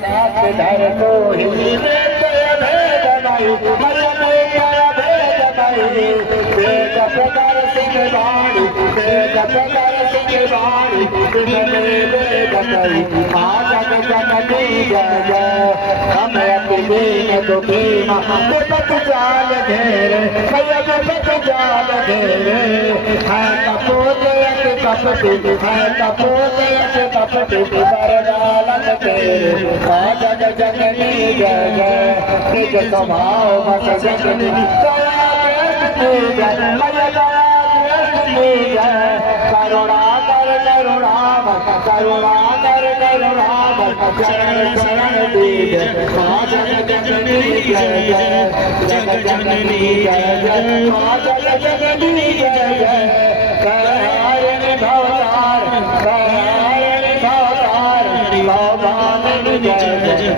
धर को ही भेद नहीं भेद प्रकार सिंह वाणी भेद प्रकार सिंह वाणी जग जननी जय जय हमें अपनी दीन दुखी विपत जाल घेरे विपत जाल घेरे है कपूत कपटी है कपूत कपटी बरदालन तेरे जग जननी जय जय निज स्वभाव बस जननी करुणा कर करुणा करुणा कर करुणा शरण शरण दीज जग जननी जय जय जग जननी जय जय जग जननी जय जय करायण भवतार करायण भवतार भवानी जय जय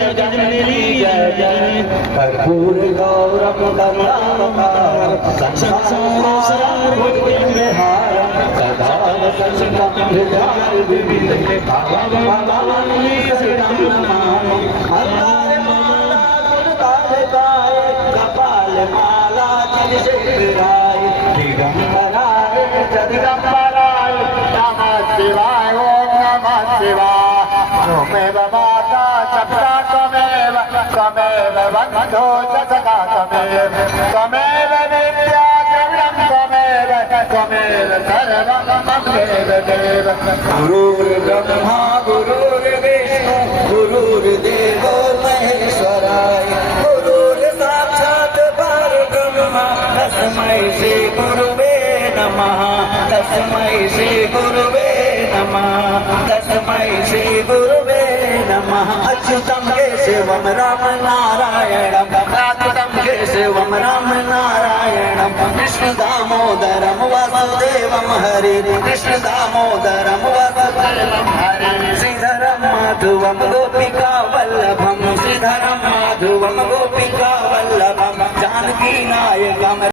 जग जननी जय जय कर्पूर गौरव करुणावतार संसार विहार सदा संगम हृदय विविध भगवानी श्रीराम नमामि हलाय माला गुणगाय गाय कपाल माला जिनशिखराय दिगंबराय जगदंबराय नमः शिवाय ओम नमः शिवाय त्वमेव माता सप्ता त्वमेव त्वमेव बन्धो सदा त्वमेव त्वमेव विद्या द्रविणं त्वमेव त्वमेव सर्वं मम देव देव गुरुर्ब्रह्मा गुरुर्विष्णु गुरुर्देवो महेश्वराय गुरुर्साक्षात् परब्रह्म तस्मै श्री गुरुवे नमः तस्मै श्री गुरुवे नमः तस्मै श्री गुरुवे नमः अच्युतं केशवं राम नारायणं अच्युतं केशवं राम नारायणं कृष्ण दामोदरं वासुदेवं हरे कृष्ण दामोदरं वासुदेवं हरे श्रीधरं माधवं गोपिका वल्लभं श्रीधरं माधवं गोपिका वल्लभं जानकी नायकं